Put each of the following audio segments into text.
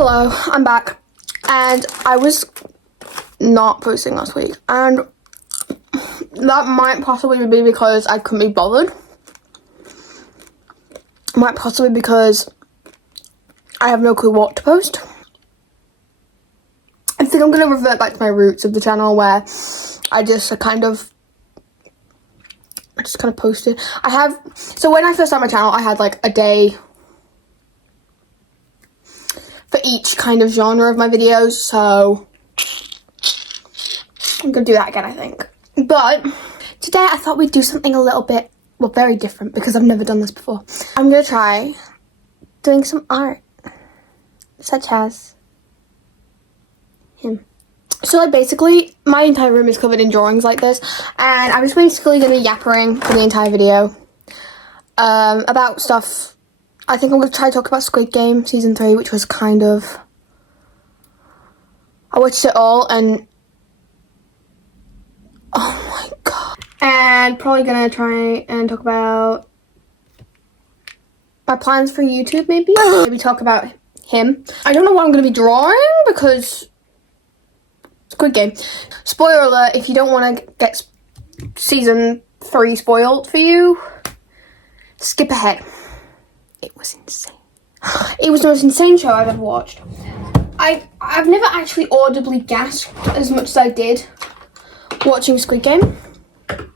Hello, I'm back, and I was not posting last week, and that might possibly be because I couldn't be bothered. Might possibly because I have no clue what to post. I think I'm going to revert back to my roots of the channel where I just kind of posted. So when I first started my channel, I had like a day for each kind of genre of my videos, so I'm gonna do that again, I think. But today I thought we'd do something a little bit, well, very different, because I've never done this before. I'm gonna try doing some art, such as him. So like basically my entire room is covered in drawings like this, and I'm just basically gonna yappering for the entire video about stuff. I think I'm going to try to talk about Squid Game Season 3, which was kind of... I watched it all, and... oh my god. And probably going to try and talk about my plans for YouTube, maybe? Maybe talk about him. I don't know what I'm going to be drawing, because... Squid Game. Spoiler alert, if you don't want to get Season 3 spoiled for you, skip ahead. It was insane. It was the most insane show I've ever watched. I've never actually audibly gasped as much as I did watching Squid Game. And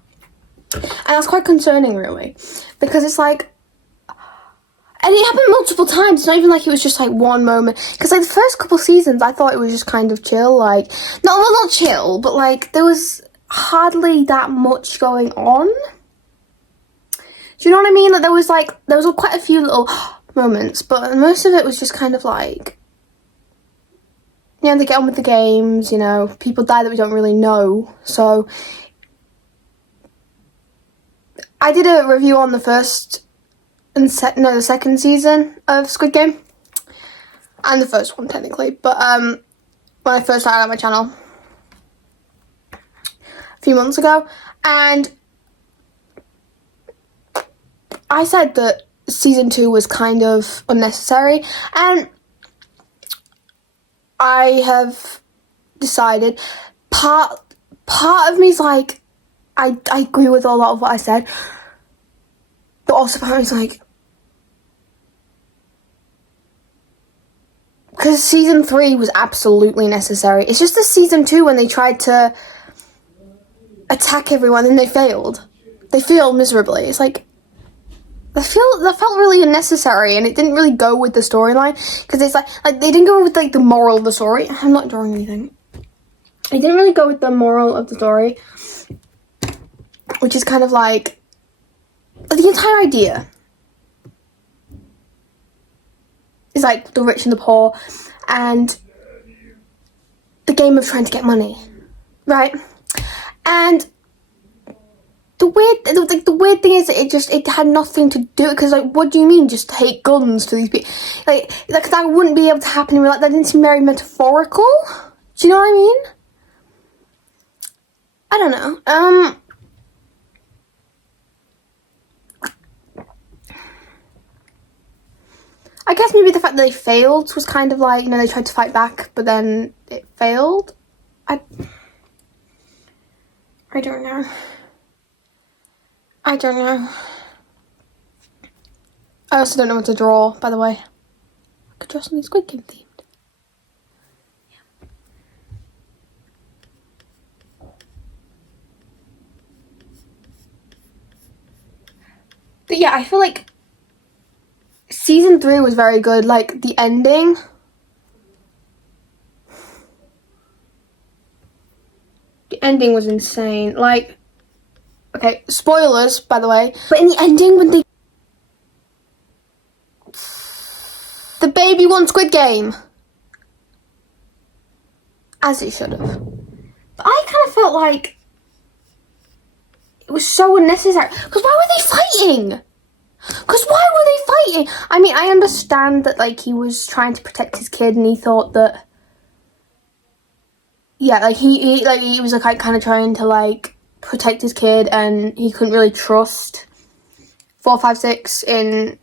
that's quite concerning, really. Because it's like... and it happened multiple times. It's not even like it was just like one moment. Because like the first couple seasons, I thought it was just kind of chill. Like, not chill, but like there was hardly that much going on. Do you know what I mean? Like there was quite a few little moments, but most of it was just kind of like, you know, they get on with the games, you know, people die that we don't really know. So I did a review on the first and the second season of Squid Game, and the first one technically. But when I first started out my channel a few months ago, and I said that Season 2 was kind of unnecessary, and I have decided, part of me is like, I agree with a lot of what I said, but also part of me is like, because Season 3 was absolutely necessary. It's just the Season 2 when they tried to attack everyone and they failed. They failed miserably. It's like, that felt really unnecessary, and it didn't really go with the storyline, because it's like they didn't go with like the moral of the story. I'm not drawing anything. It didn't really go with the moral of the story, which is kind of like the entire idea is like the rich and the poor, and the game of trying to get money, right? And the weird thing is it had nothing to do, because like, what do you mean just take guns to these people? Like that wouldn't be able to happen in real life. That didn't seem very metaphorical. Do you know what I mean? I don't know. I guess maybe the fact that they failed was kind of like, you know, they tried to fight back, but then it failed. I don't know. I don't know. I also don't know what to draw, by the way. I could draw something Squid Game themed. Yeah. But yeah, I feel like Season 3 was very good. Like, the ending. The ending was insane. Like, okay, spoilers, by the way. But in the ending, when the baby won Squid Game. As it should have. But I kind of felt like it was so unnecessary. Because why were they fighting? I mean, I understand that, like, he was trying to protect his kid, and he thought that, yeah, like, he was, like, kind of trying to, like, protect his kid, and he couldn't really trust 456 in...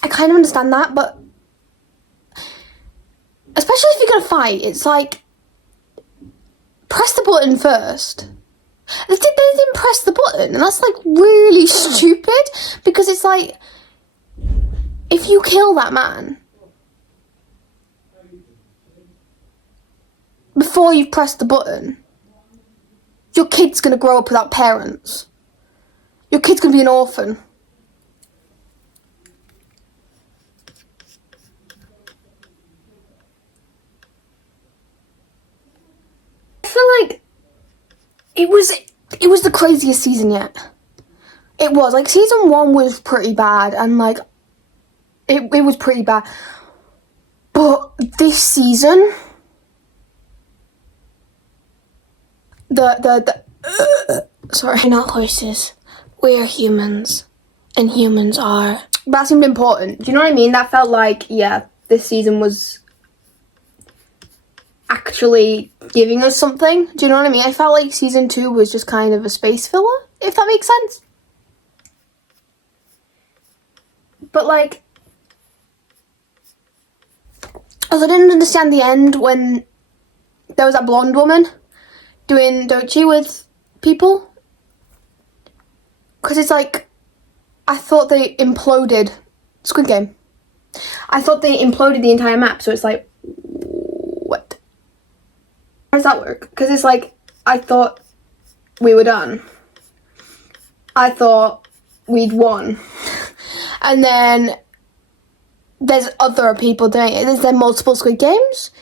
I kind of understand that, but especially if you're gonna fight, it's like, press the button first. They didn't press the button, and that's like really stupid, because it's like, if you kill that man before you've pressed the button, your kid's gonna grow up without parents. Your kid's gonna be an orphan. I feel like it was the craziest season yet. It was, like, season 1 was pretty bad, and like it was pretty bad. But this season, sorry, we're not horses. We're humans, and humans are. That seemed important. Do you know what I mean? That felt like, yeah, this season was actually giving us something. Do you know what I mean? I felt like season 2 was just kind of a space filler, if that makes sense. But like, as I didn't understand the end when there was that blonde woman doing dochi with people. Because it's like, I thought they imploded Squid Game. I thought they imploded the entire map, so it's like, what? How does that work? Because it's like, I thought we were done. I thought we'd won. And then there's other people doing it. There's multiple Squid Games.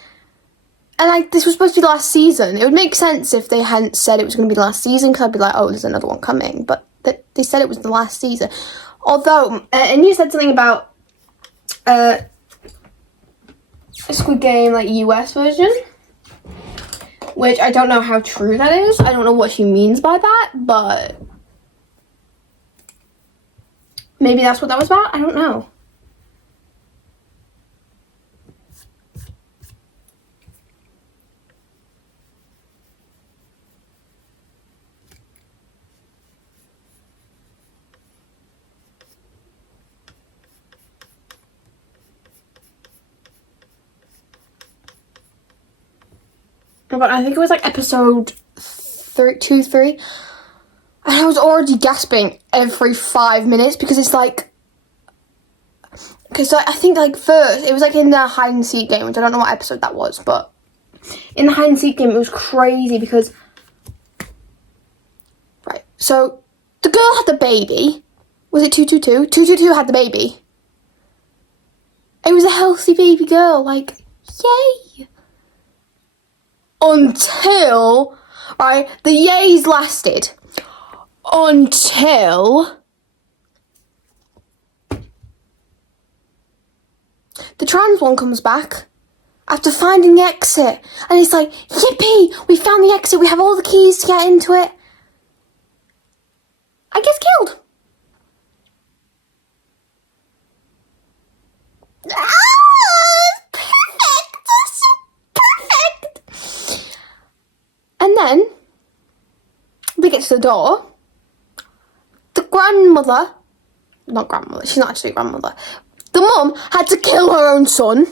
And like, this was supposed to be the last season. It would make sense if they hadn't said it was going to be the last season, because I'd be like, oh, there's another one coming. But they said it was the last season. Although, and you said something about Squid Game, like, US version, which I don't know how true that is. I don't know what she means by that, but maybe that's what that was about. I don't know. But I think it was like episode 2, 3. And I was already gasping every 5 minutes, because it's like, because I think like first, it was like in the hide and seek game, which I don't know what episode that was, but in the hide and seek game, it was crazy because, right, so the girl had the baby. Was it 222? 222 had the baby. It was a healthy baby girl, like, yay. Until, right, the yays lasted until the trans one comes back after finding the exit, and it's like, yippee, we found the exit, we have all the keys to get into it, and gets killed. And then we get to the door. The grandmother, not grandmother, she's not actually a grandmother. The mum had to kill her own son.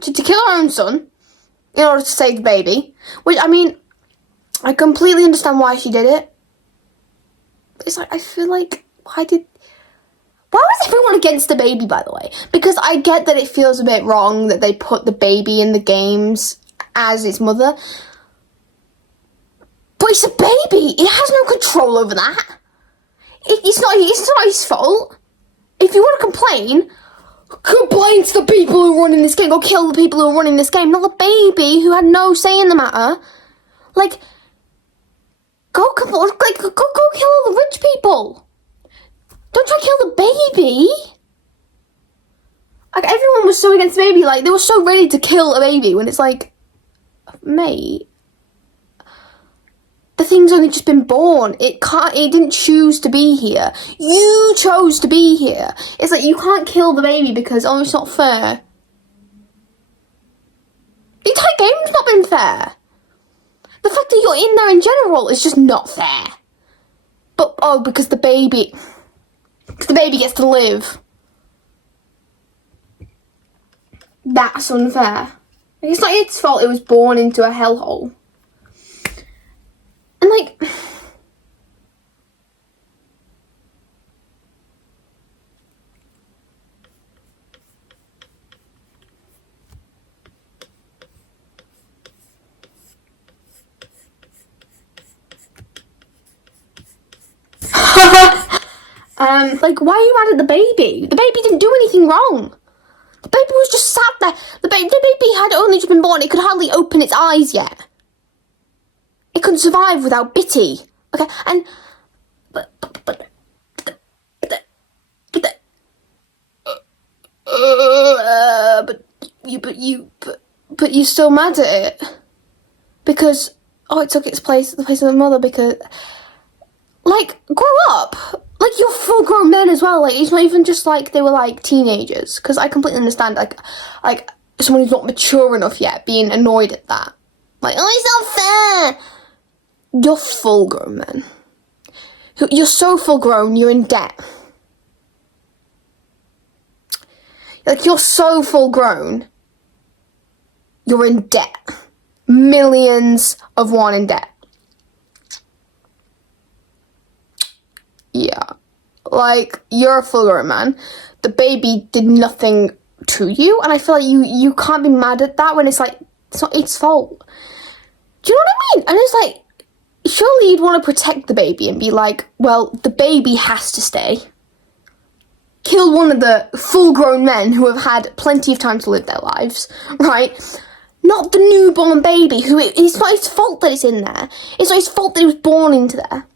She had to kill her own son in order to save the baby. Which, I mean, I completely understand why she did it. It's like, I feel like, why was everyone against the baby, by the way? Because I get that it feels a bit wrong that they put the baby in the games as its mother. But it's a baby. It has no control over that. It's not his fault. If you want to complain to the people who are running this game. Go kill the people who are running this game, not the baby who had no say in the matter. Like, go kill all the rich people. Don't try to kill the baby. Like, everyone was so against the baby. Like, they were so ready to kill a baby when it's like, mate, the thing's only just been born. It didn't choose to be here. You chose to be here. It's like, you can't kill the baby because, oh, it's not fair. The entire game's not been fair. The fact that you're in there in general is just not fair. But, oh, because the baby gets to live. that's unfair. Like, it's not its fault it was born into a hellhole. And like, like, why are you mad at the baby? The baby didn't do anything wrong. The baby was just sat there. The baby had only just been born. It could hardly open its eyes yet. It couldn't survive without Bitty. Okay, and but you're still mad at it because it took the place of the mother. Because, like, grow up. Like, you're full grown men as well. Like, it's not even just like they were like teenagers. Because I completely understand like someone who's not mature enough yet being annoyed at that. Like, oh, it's not fair. You're full grown men. You're so full grown, you're in debt. Like, you're so full grown, you're in debt. Millions of one in debt. Yeah. Like, you're a full grown man. The baby did nothing to you, and I feel like you can't be mad at that when it's like, it's not its fault. Do you know what I mean? And it's like, surely you'd want to protect the baby and be like, well, the baby has to stay. Kill one of the full-grown men who have had plenty of time to live their lives, right? Not the newborn baby, it's not his fault that it's in there. It's not his fault that he was born into there.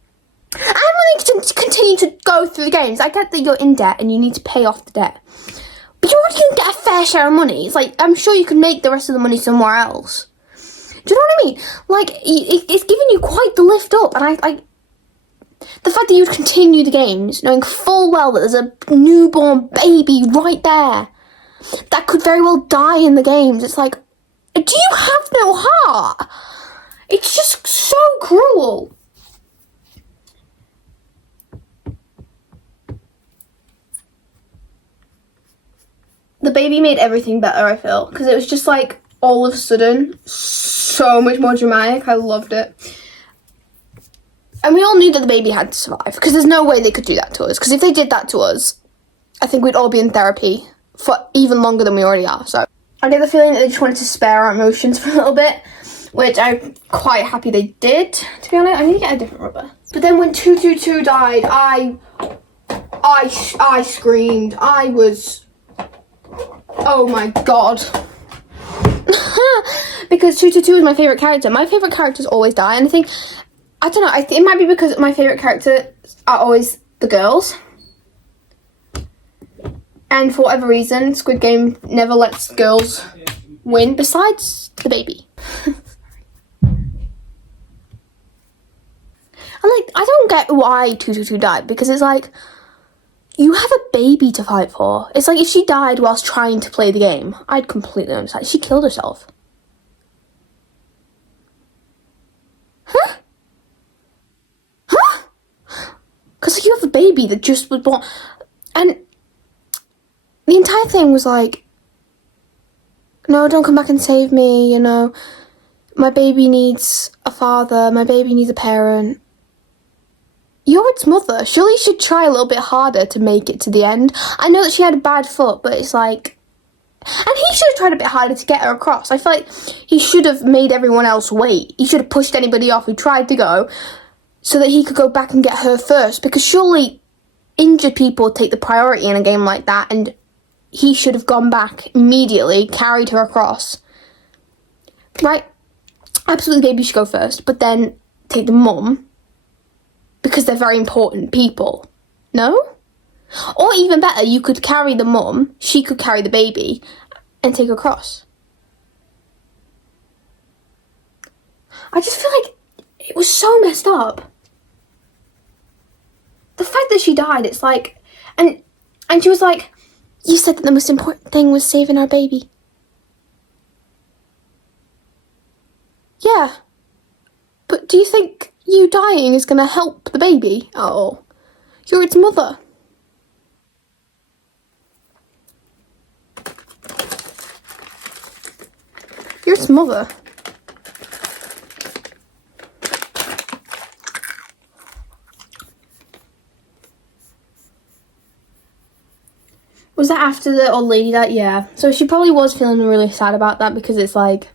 I'm willing to continue to go through the games. I get that you're in debt and you need to pay off the debt. But you already can get a fair share of money. It's like, I'm sure you can make the rest of the money somewhere else. Do you know what I mean? Like, it's giving you quite the lift up. And the fact that you'd continue the games knowing full well that there's a newborn baby right there that could very well die in the games. It's like, do you have no heart? It's just so cruel. The baby made everything better, I feel. Because it was just like, all of a sudden, so much more dramatic. I loved it. And we all knew that the baby had to survive. Because there's no way they could do that to us. Because if they did that to us, I think we'd all be in therapy for even longer than we already are. So I get the feeling that they just wanted to spare our emotions for a little bit. Which I'm quite happy they did, to be honest. I need to get a different rubber. But then when 222 died, I screamed. I was... Oh my god. Because 222 is my favourite character. My favourite characters always die. And I don't know, it might be because my favourite characters are always the girls. And for whatever reason, Squid Game never lets girls win, besides the baby. And like, I don't get why 222 died, because it's like, you have a baby to fight for. It's like if she died whilst trying to play the game, I'd completely understand. She killed herself. Huh? Huh? Because like, you have a baby that just was born. And the entire thing was like, no, don't come back and save me, you know. My baby needs a father. My baby needs a parent. You're its mother. Surely you should try a little bit harder to make it to the end. I know that she had a bad foot, but it's like... And he should have tried a bit harder to get her across. I feel like he should have made everyone else wait. He should have pushed anybody off who tried to go so that he could go back and get her first. Because surely injured people take the priority in a game like that, and he should have gone back immediately, carried her across. Right? Absolutely, baby should go first, but then take the mum. Because they're very important people. No? Or even better, you could carry the mum, she could carry the baby, and take her across. I just feel like it was so messed up. The fact that she died, it's like... And she was like, you said that the most important thing was saving our baby. Yeah. But do you think you dying is going to help the baby? Oh, you're its mother. his mother. Was that after the old lady died? Yeah. So she probably was feeling really sad about that because it's like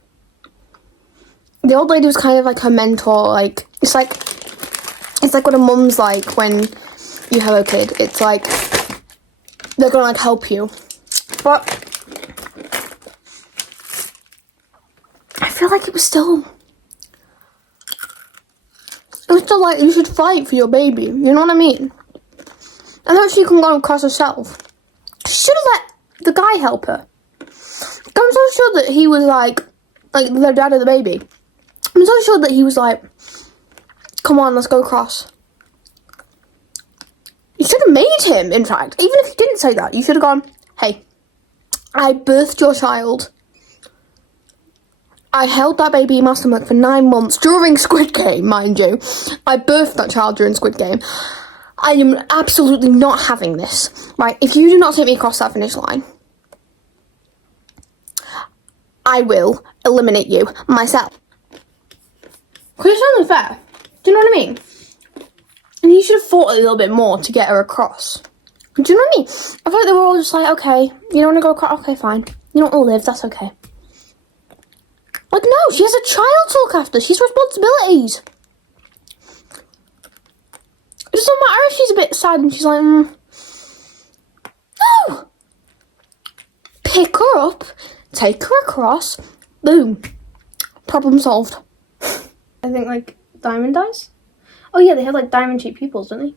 the old lady was kind of like her mentor. Like it's like what a mum's like when you have a kid. It's like they're gonna like help you, but I feel like it was still like you should fight for your baby. You know what I mean? I know she can go across herself. Should have let the guy help her. I'm so sure that he was like the dad of the baby. I'm so sure that he was like, come on, let's go across. You should have made him, in fact. Even if you didn't say that, you should have gone, hey, I birthed your child. I held that baby in my stomach for 9 months during Squid Game, mind you. I birthed that child during Squid Game. I am absolutely not having this. Right, if you do not take me across that finish line, I will eliminate you myself. Because it's only fair. Do you know what I mean? And you should have fought a little bit more to get her across. Do you know what I mean? I feel like they were all just like, okay, you don't want to go across? Okay, fine. You don't want to live, that's okay. Like, no, she has a child to look after. She's responsibilities. It doesn't matter if she's a bit sad and she's like, no! Pick her up, take her across, boom. Problem solved. I think, like, Diamond dies? Oh, yeah, they have, like, diamond-shaped pupils, don't they?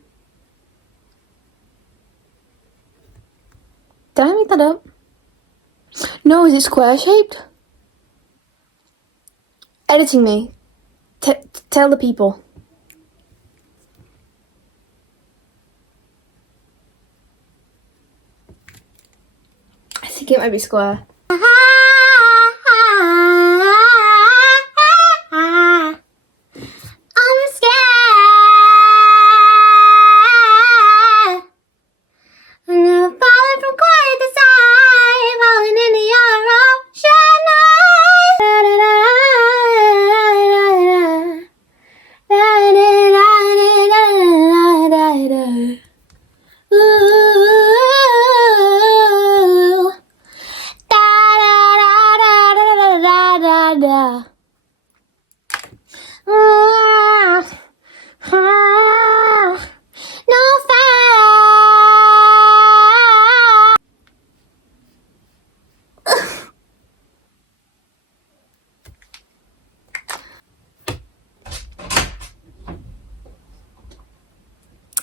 Did I make that up? No, is it square-shaped? Editing me. Tell the people. I think it might be square.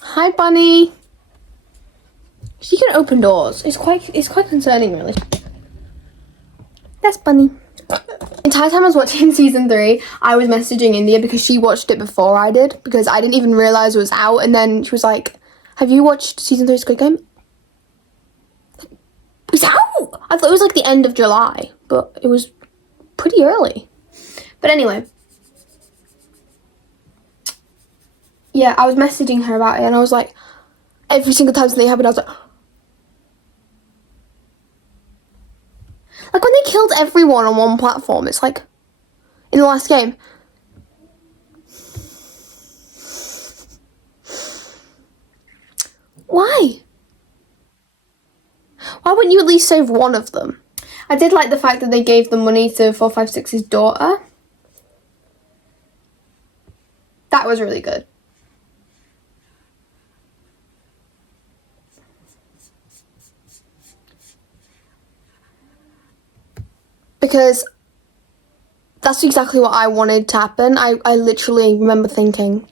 Hi, Bunny. She can open doors. It's quite concerning, really. That's Bunny. The entire time I was watching season 3, I was messaging India because she watched it before I did, because I didn't even realise it was out, and then she was like, have you watched season 3 Squid Game? It's out! I thought it was like the end of July, but it was pretty early. But anyway. Yeah, I was messaging her about it, and I was like, every single time something happened, I was like when they killed everyone on one platform, it's like, in the last game. Why? Why wouldn't you at least save one of them? I did like the fact that they gave the money to 456's daughter. That was really good. Because that's exactly what I wanted to happen. I literally remember thinking,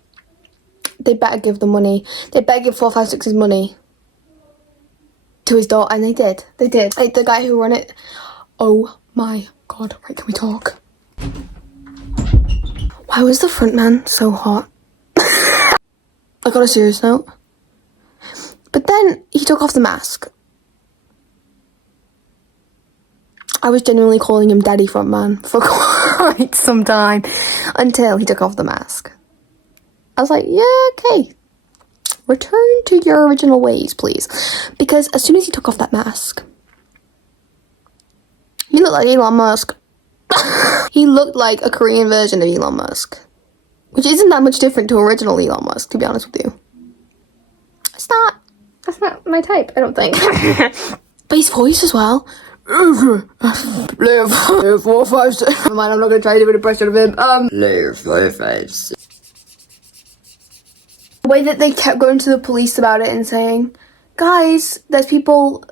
they better give the money. They better give 456's money to his daughter. And they did. They did. Like, the guy who ran it. Oh my god. Right, can we talk? Why was the front man so hot? Like, on a serious note. But then he took off the mask. I was genuinely calling him Daddy Frontman for quite some time until he took off the mask. I was like, yeah, okay. Return to your original ways, please. Because as soon as he took off that mask, he looked like Elon Musk. He looked like a Korean version of Elon Musk. Which isn't that much different to original Elon Musk, to be honest with you. That's not my type, I don't think. But his voice as well. Live 4, 5, 6. Never mind, I'm not gonna try to do an impression of him. Live 4, 5, 6. The way that they kept going to the police about it and saying, guys, there's people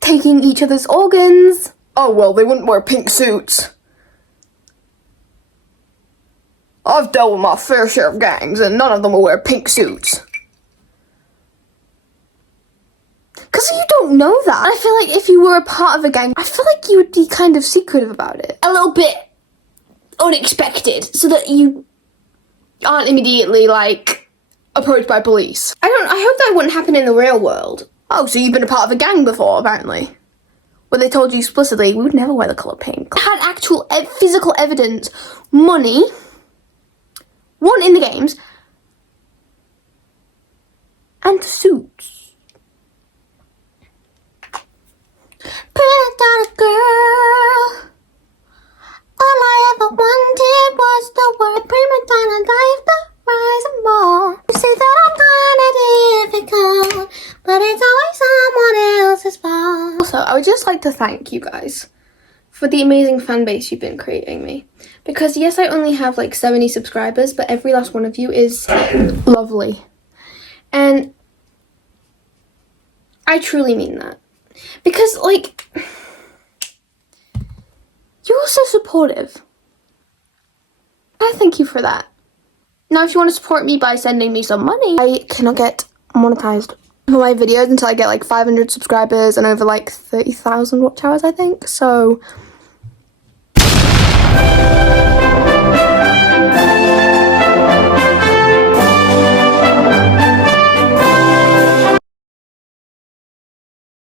taking each other's organs. Oh, well, they wouldn't wear pink suits. I've dealt with my fair share of gangs, and none of them will wear pink suits. Because you don't know that. I feel like if you were a part of a gang, I feel like you would be kind of secretive about it. A little bit unexpected, so that you aren't immediately, like, approached by police. I hope that wouldn't happen in the real world. Oh, so you've been a part of a gang before, apparently. Where they told you explicitly, we would never wear the colour pink. Had actual physical evidence, money, one in the games, and suits. Pretty dark girl, all I ever wanted was the word prima donna life, the rise and more. You say that I'm kinda difficult, but it's always someone else's fault. Also, I would just like to thank you guys for the amazing fan base you've been creating me. Because yes, I only have like 70 subscribers, but every last one of you is lovely. And I truly mean that. Because, like, you're so supportive. I thank you for that. Now, if you want to support me by sending me some money, I cannot get monetized for my videos until I get, like, 500 subscribers and over, like, 30,000 watch hours, I think. So